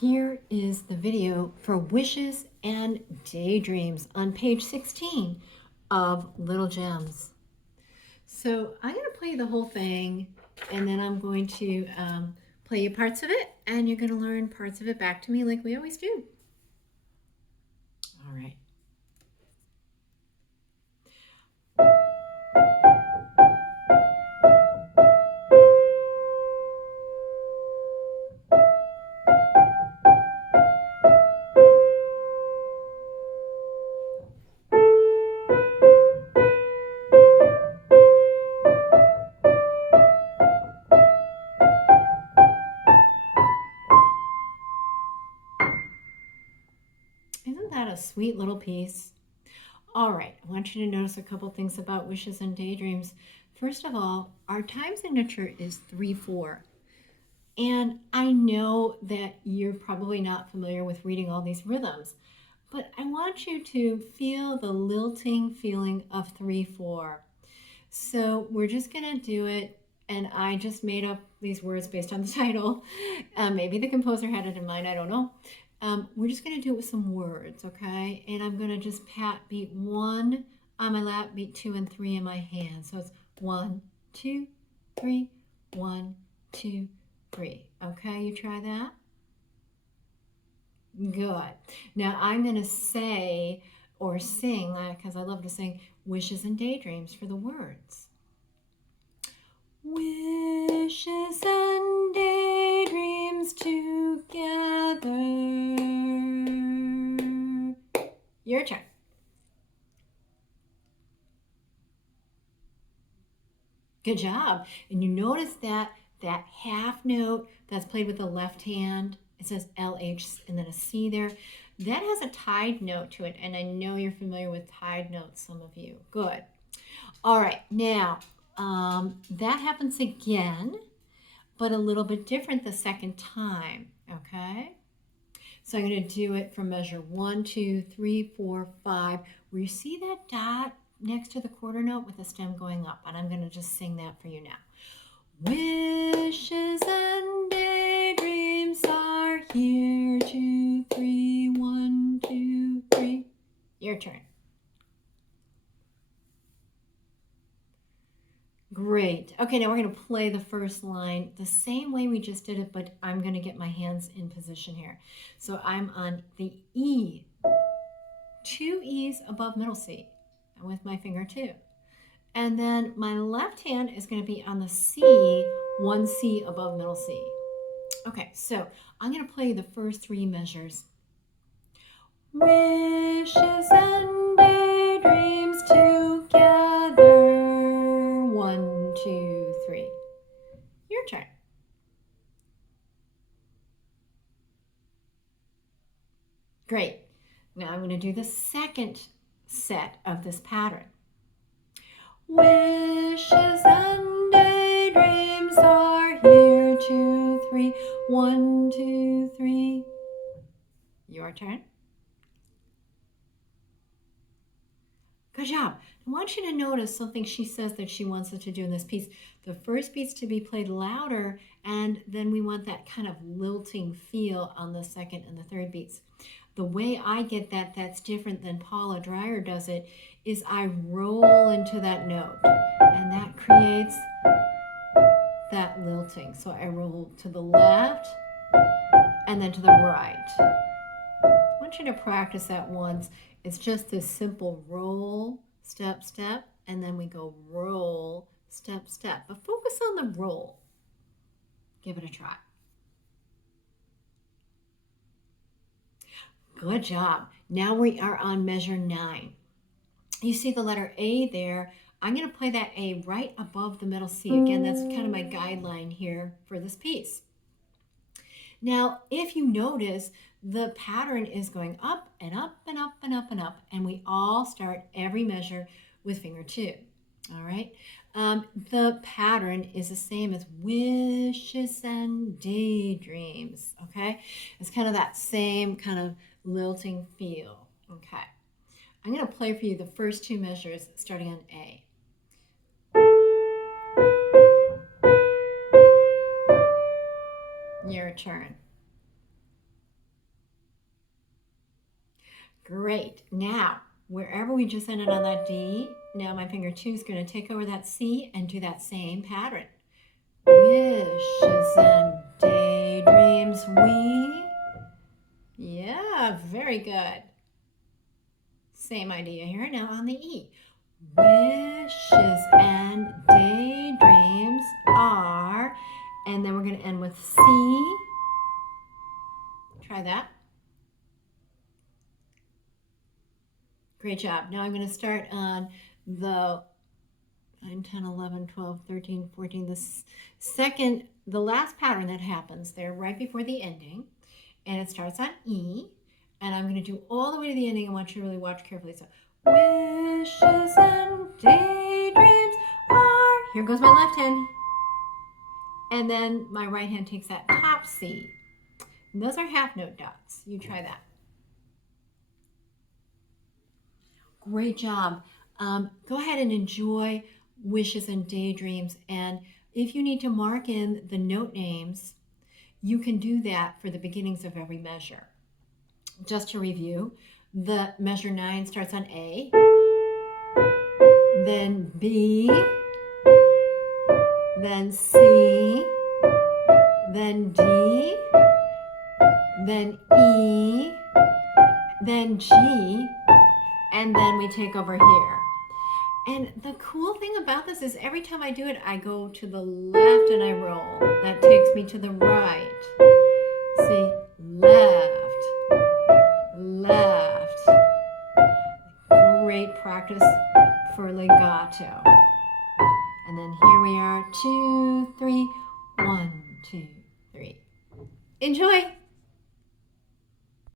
Here is the video for wishes and daydreams on page 16 of Little Gems. So I'm going to play the whole thing, and then I'm going to play you parts of it, and you're going to learn parts of it back to me like we always do. All right. Isn't that a sweet little piece? All right, I want you to notice a couple things about wishes and daydreams. First of all, our time signature is 3/4. And I know that you're probably not familiar with reading all these rhythms, but I want you to feel the lilting feeling of 3/4. So we're just going to do it, and I just made up these words based on the title. Maybe the composer had it in mind, I don't know. We're just going to do it with some words, okay? And I'm going to just pat beat 1 on my lap, beat 2 and 3 in my hand. So it's 1, 2, 3, 1, 2, 3. Okay, you try that? Good. Now I'm going to say or sing, because I love to sing, wishes and daydreams for the words. Wishes and daydreams together. Your turn. Good job. And you notice that half note that's played with the left hand, it says LH and then a C there. That has a tied note to it, and I know you're familiar with tied notes, some of you. Good. All right, now that happens again, but a little bit different the second time, okay? So I'm going to do it from measure 1, 2, 3, 4, 5, where you see that dot next to the quarter note with the stem going up, and I'm going to just sing that for you now. Wishes and daydreams are here, 2, 3, 1, 2, 3. Your turn. Great. Okay, now we're going to play the first line the same way we just did it, but I'm going to get my hands in position here. So I'm on the E, 2 E's above middle C, and with my finger 2. And then my left hand is going to be on the C, 1 C above middle C. Okay, so I'm going to play the first 3 measures. Wishes and daydreams together. 1, 2, 3. Your turn. Great. Now I'm going to do the second set of this pattern. Wishes and daydreams are here, 2, 3, 1, 2, 3. Your turn. Good job. I want you to notice something she says that she wants us to do in this piece. The first beat's to be played louder, and then we want that kind of lilting feel on the second and the third beats. The way I get that, that's different than Paula Dreyer does it, is I roll into that note, and that creates that lilting. So I roll to the left and then to the right. I want you to practice that once. It's just this simple roll, step, step, and then we go roll, step, step. But focus on the roll. Give it a try. Good job. Now we are on measure 9. You see the letter A there. I'm going to play that A right above the middle C. Again, that's kind of my guideline here for this piece. Now, if you notice, the pattern is going up and up and up and up and up, and we all start every measure with finger 2. All right? The pattern is the same as wishes and daydreams, okay? It's kind of that same kind of lilting feel, okay? I'm going to play for you the first 2 measures starting on A. Your turn. Great. Now, wherever we just ended on that D, now my finger 2 is going to take over that C and do that same pattern. Wishes and daydreams we. Yeah, very good. Same idea here. Now on the E. Wishes and daydreams are, and then we're going to end with C. Try that. Great job. Now I'm going to start on the 9, 10, 11, 12, 13, 14, the last pattern that happens there right before the ending. And it starts on E. And I'm going to do all the way to the ending. I want you to really watch carefully. So, wishes and daydreams are. Here goes my left hand. And then my right hand takes that top C. And those are half note dots. You try that. Great job. Go ahead and enjoy wishes and daydreams. And if you need to mark in the note names, you can do that for the beginnings of every measure. Just to review, the measure 9 starts on A, then B, then C, then D, then E, then G, and then we take over here. And the cool thing about this is every time I do it, I go to the left and I roll. That takes me to the right. See, left, left. Great practice for legato. And then here we are, 2, 3, 1, 2, 3. Enjoy!